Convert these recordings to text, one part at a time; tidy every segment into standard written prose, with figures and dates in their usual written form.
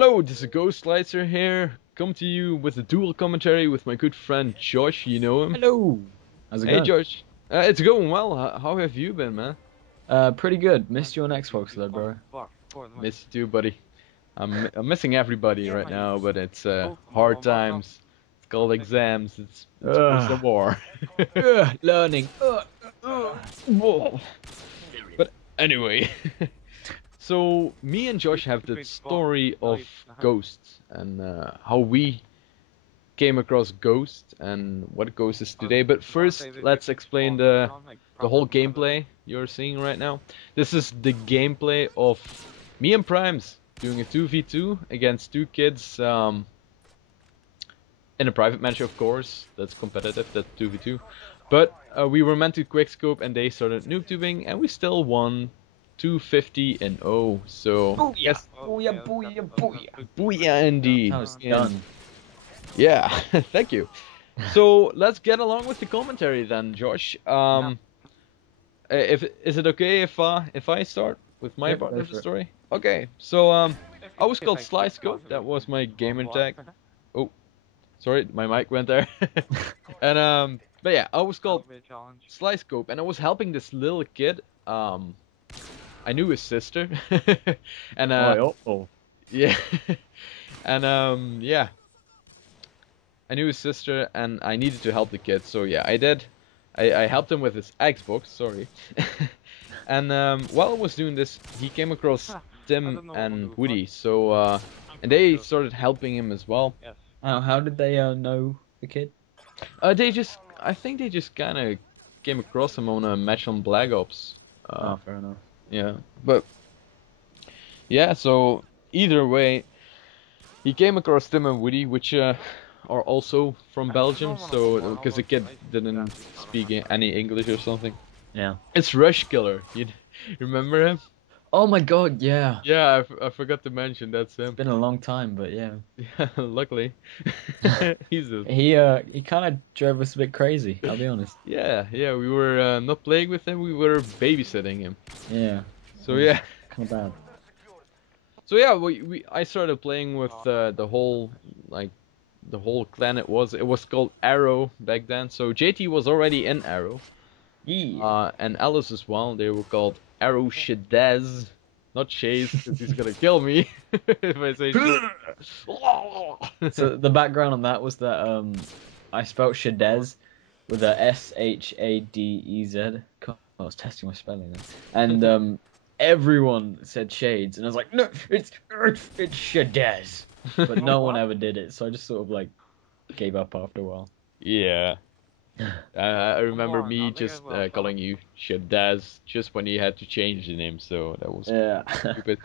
Hello, this is GhosT here. Come to you with a dual commentary with my good friend Josh. You know him. Hello. How's it Hey, going? Josh. It's going well. How have you been, man? Pretty good. Missed you on Xbox though, bro. Miss you too, buddy. I'm missing everybody right now, but it's hard times. It's called exams. It's the Ugh. war. Learning. Whoa. But anyway, so me and Josh have the story of ghosts and how we came across GhosT and what GhosT is today. But first, let's explain the whole gameplay you're seeing right now. This is the gameplay of me and Primes doing a 2v2 against two kids in a private match, of course. That's competitive, that's 2v2. But we were meant to quickscope and they started noob-tubing and we still won 250-0. So, Booyah. yes, Booyah, booyah, booyah. booyah indeed. That was And- done. Yeah, thank you. So let's get along with the commentary then, Josh. If is it okay if I start with my Yep, part go of the for it. story? Okay. So I was called SlyScope. That was my gamer tag. Oh, sorry, my mic went there. And but yeah, I was called SlyScope, and I was helping this little kid. I knew his sister, and yeah, and yeah. I knew his sister and I needed to help the kid, so yeah, I did. I helped him with his Xbox, sorry. And while I was doing this, he came across Tim and Woody, so and they started helping him as well. How did they know the kid? I think they just kind of came across him on a match on Black Ops. Fair enough. Yeah, but yeah, so either way, he came across Tim and Woody, which are also from Belgium, so because the kid didn't speak any English or something. Yeah. It's Rush Killer. You remember him? Oh my god, yeah. Yeah, I forgot to mention that's him. Been a long time, but yeah. Yeah, luckily. He's a, He kind of drove us a bit crazy, I'll be honest. yeah, we were not playing with him, we were babysitting him. Yeah. So yeah. Kind of bad. So yeah, I started playing with the whole clan. It was called Arrow back then. So JayTee was already in Arrow. Yeah. And Alice as well. They were called Arrow Shadez, not Shays, because he's gonna kill me if I say Shays. So the background on that was that I spelled Shadez with a Shadez. God, I was testing my spelling then. And everyone said shades, and I was like, no, it's Shadez. But no one ever did it, so I just sort of like gave up after a while. Yeah. I remember me just calling you Shadez just when you had to change the name, so that was Yeah. stupid.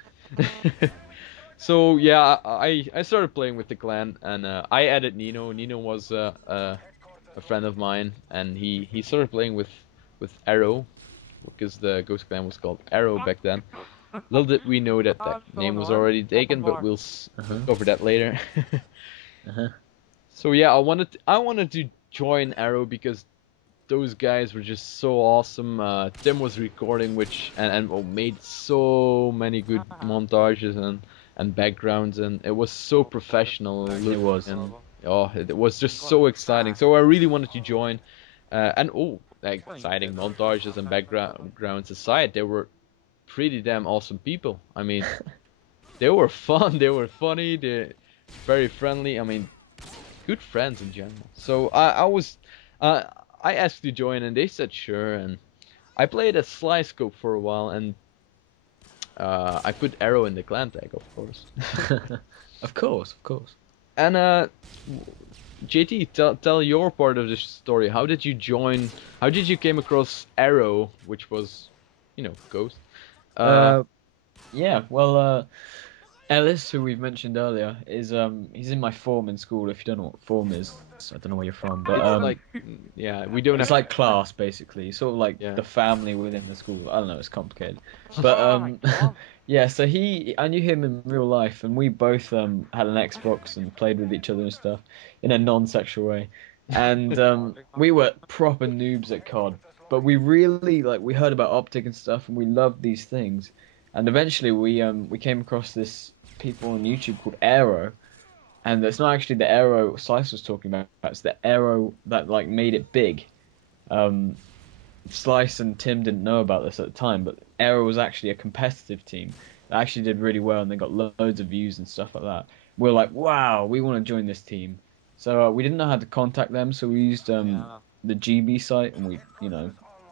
So yeah, I started playing with the clan, and I added Nino. Nino was a friend of mine, and he started playing with Arrow, because the GhosT clan was called Arrow back then. Little did we know that that name was already taken, but we'll cover that later. So yeah, I wanted to join Arrow because those guys were just so awesome. Tim was recording, and made so many good montages and backgrounds, and it was so professional. It was. And it was just so exciting. So I really wanted to join. And like exciting montages and backgrounds aside, they were pretty damn awesome people. I mean, they were fun, they were funny, they're very friendly. I mean, good friends in general. So I asked to join, and they said sure. And I played as SlyScope for a while, and I put Arrow in the clan tag, of course. Of course. And JayTee, tell your part of the story. How did you join? How did you came across Arrow, which was, GhosT? Yeah. Well, Ellis, who we've mentioned earlier, is he's in my form in school. If you don't know what form is, I don't know where you're from, but It's like, yeah, we don't it's have like class basically, sort of like Yeah. the family within the school. I don't know, it's complicated, but yeah. So I knew him in real life, and we both had an Xbox and played with each other and stuff in a non-sexual way, and we were proper noobs at COD, but we really we heard about optic and stuff, and we loved these things, and eventually we came across this people on YouTube called Aero, and it's not actually the Aero Slice was talking about. It's the Aero that like made it big. Slice and Tim didn't know about this at the time, but Aero was actually a competitive team that actually did really well, and they got loads of views and stuff like that. We're like, wow, we want to join this team. So we didn't know how to contact them, so we used the GB site, and we,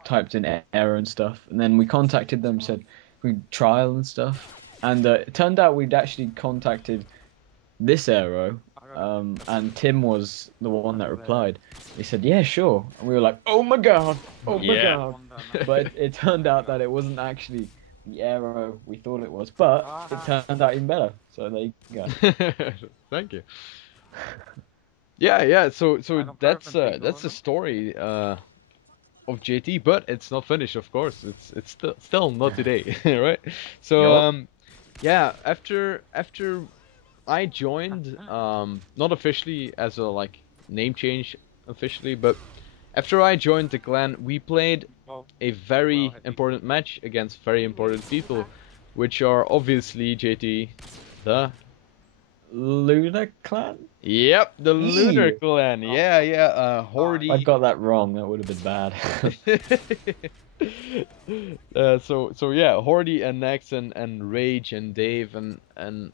typed in Aero and stuff, and then we contacted them, said we'd trial and stuff, and it turned out we'd actually contacted this Aero, and Tim was the one that replied. He said, yeah, sure. And we were like, oh my god, oh my god. But it turned out that it wasn't actually the Aero we thought it was, but it turned out even better. So there you go. Thank you. Yeah. So that's the story of JayTee, but it's not finished, of course. It's still not today, right? So yeah, after I joined, not officially as a like name change officially, but after I joined the clan, we played a very important match against very important people, which are obviously JayTee, the Lunar Clan? Yep, the Lunar Clan. Yeah. Hordy. I got that wrong. That would have been bad. So yeah, Hordy and Nex and Rage and Dave and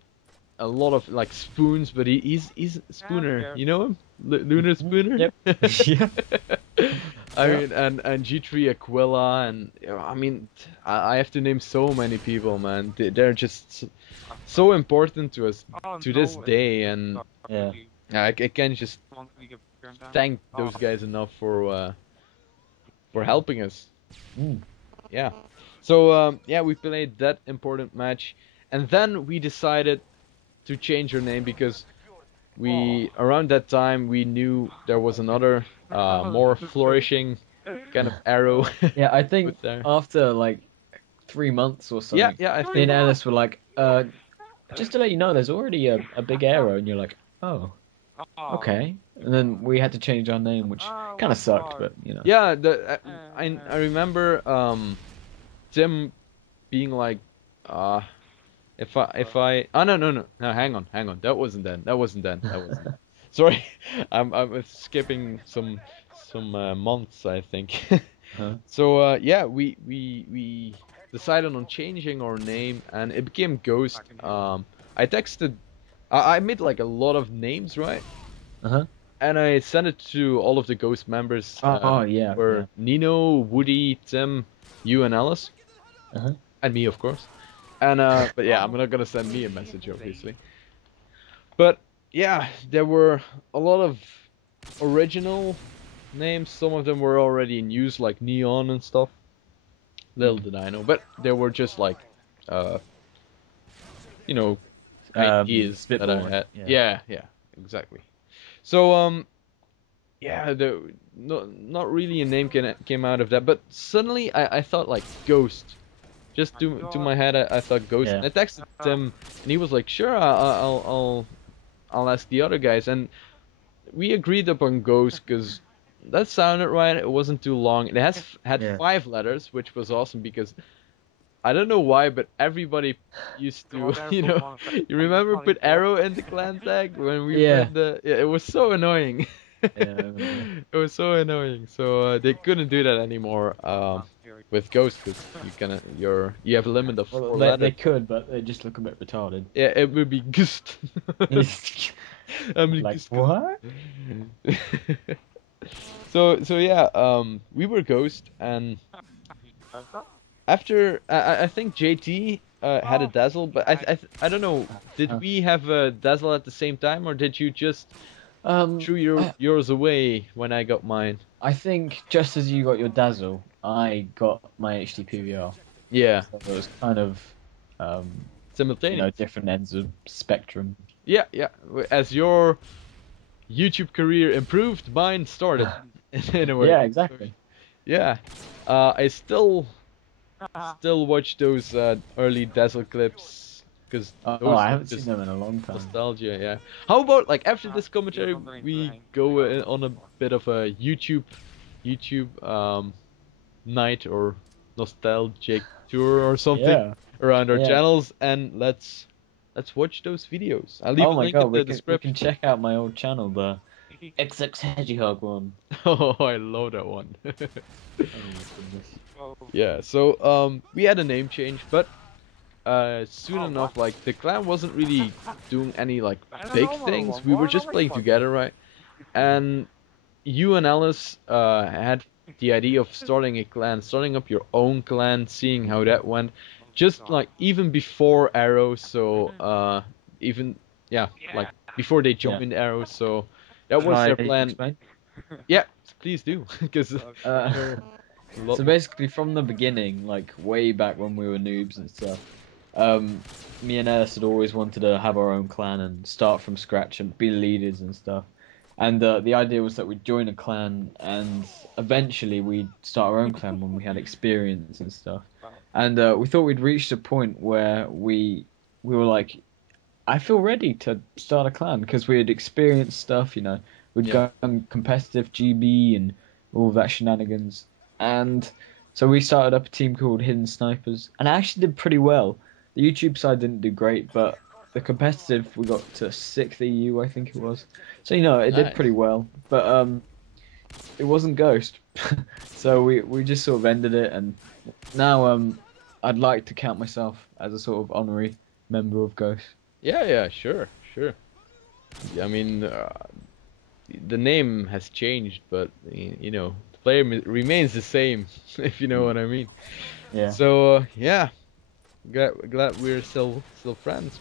a lot of like Spoons, but he's Spooner. You know him, Lunar Spooner. Yep. Yeah. I mean, and G3 Aquila, and I mean, I have to name so many people, man. They're just so important to us to this day, and yeah, I can't just thank those guys enough for helping us. Yeah. So yeah, we played that important match, and then we decided to change our name because around that time we knew there was another more flourishing kind of Aero. Yeah, I think after like 3 months or something. Yeah. I Me and think Alice were like, just to let you know, there's already a big Aero, and you're like, oh, okay. And then we had to change our name, which kind of sucked, but you know. Yeah, I remember Tim being like, if I oh no hang on, that wasn't then. Sorry, I'm skipping some months, I think. So yeah, we decided on changing our name, and it became GhosT. I made like a lot of names, right? And I sent it to all of the GhosT members. Yeah. Were Nino, Woody, Tim, you, and Alice, and me, of course. And but yeah, I'm not gonna send me a message, obviously. But yeah, there were a lot of original names. Some of them were already in use, like Neon and stuff. Little did I know, but they were just like, ideas that I had. Yeah, exactly. So yeah, not really a name came out of that, but suddenly I thought like GhosT. Just to my head, I thought GhosT. Yeah. And I texted him, and he was like, "Sure, I'll ask the other guys." And we agreed upon GhosT because that sounded right. It wasn't too long. It had 5 letters, which was awesome because I don't know why, but everybody used to, you remember put Aero in the clan tag when we played it was so annoying. It was so annoying. So they couldn't do that anymore with GhosT because you have a limit of 4 letters. They could, but they just look a bit retarded. Yeah, it would be GhosT. Like what? So yeah, we were GhosT, and after I think JayTee had a Dazzle, but I don't know. Did we have a Dazzle at the same time, or did you just threw yours away when I got mine? I think just as you got your Dazzle, I got my HD PVR. Yeah. So it was kind of simultaneous. Different ends of spectrum. Yeah. As your YouTube career improved, mine started in a way. Yeah, exactly. Yeah. I still watch those early Dazzle clips. Because I haven't seen them in a long time. Nostalgia, yeah. How about like after this commentary, we go on a bit of a YouTube night or nostalgic tour or something around our channels, and let's let's watch those videos. I'll leave Oh a my link in god, the we can description. check out my old channel, the XX Hedgehog one. Oh, I love that one. Oh my goodness. Yeah, so we had a name change, but soon enough, like the clan wasn't really doing any like big things. We were just playing together, right? And you and Alice had the idea of starting a clan, starting up your own clan, seeing how that went. Just like even before Arrow, so even yeah, like before they Yeah. joined Arrow, so that Should was I their plan. explain? Yeah, please do, because Uh, so basically, from the beginning, like way back when we were noobs and stuff, me and Ellis had always wanted to have our own clan and start from scratch and be leaders and stuff. And the idea was that we'd join a clan and eventually we'd start our own clan when we had experience and stuff. And we thought we'd reached a point where we were like, I feel ready to start a clan because we had experienced stuff, you know. We'd Yeah. gone competitive GB and all of that shenanigans. And so we started up a team called Hidden Snipers, and I actually did pretty well. The YouTube side didn't do great, but the competitive we got to 6th EU, I think it was. So you know, it did Nice. pretty well. But it wasn't Ghost, so we just sort of ended it. And now I'd like to count myself as a sort of honorary member of Ghost. Yeah, sure. I mean, the name has changed, but you know, the player remains the same, if you know what I mean. Yeah. So yeah, glad we're still friends.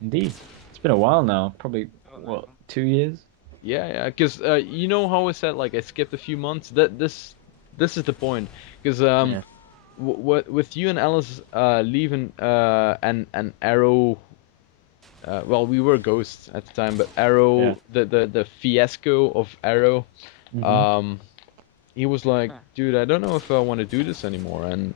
Indeed. It's been a while now. Probably, what, 2 years? Yeah, because you know how I said like I skipped a few months. This is the point, because Yeah. with you and Alice leaving and Arrow. Well, we were ghosts at the time, but Arrow, Yeah. the fiasco of Arrow, Mhm. he was like, dude, I don't know if I want to do this anymore, and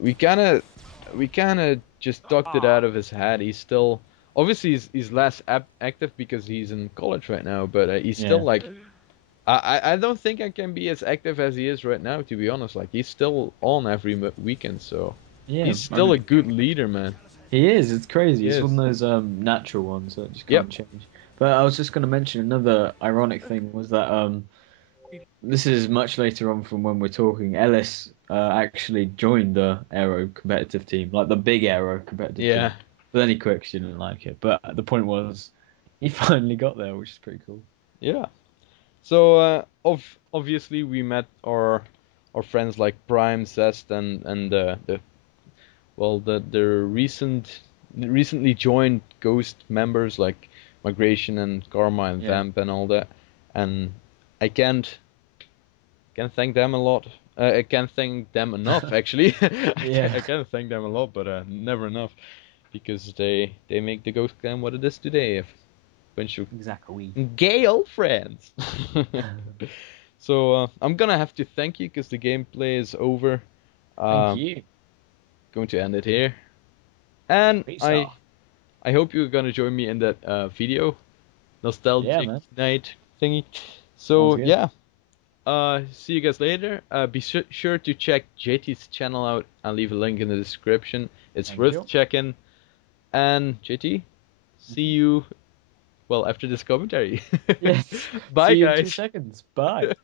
we kind of just ducked it out of his head. He's still, obviously, he's less active because he's in college right now, but he's still Yeah. like, I don't think I can be as active as he is right now, to be honest. Like, he's still on every weekend, so Yeah. he's still a good leader, man. He is. It's crazy. He It's is. one of those natural ones that just Yep. can't change. But I was just going to mention another ironic thing was that this is much later on from when we're talking. Ellis actually joined the Aero competitive team, like the big Aero competitive Yeah. team. But then he quit 'cause he didn't like it. But the point was, he finally got there, which is pretty cool. Yeah. So obviously we met our friends like Prime, Zest, and the recently joined Ghost members like Migration and Karma and Yeah. Vamp and all that, and I can't thank them a lot. I can't thank them enough actually. Yeah. I can't thank them a lot, but never enough because they make the Ghost Clan what it is today. A bunch of Exactly. gay old friends. So I'm gonna have to thank you because the gameplay is over. Thank you. Going to end it here, and Peace I out. I hope you're gonna join me in that video, Yeah, nostalgic man. night thingy. Sounds So good. yeah, see you guys later. Be sure to check JT's channel out. I'll leave a link in the description. It's Thank worth you. checking. And JT, see you. Well, after this commentary. Yes. Bye, See you in 2 guys. seconds. Bye.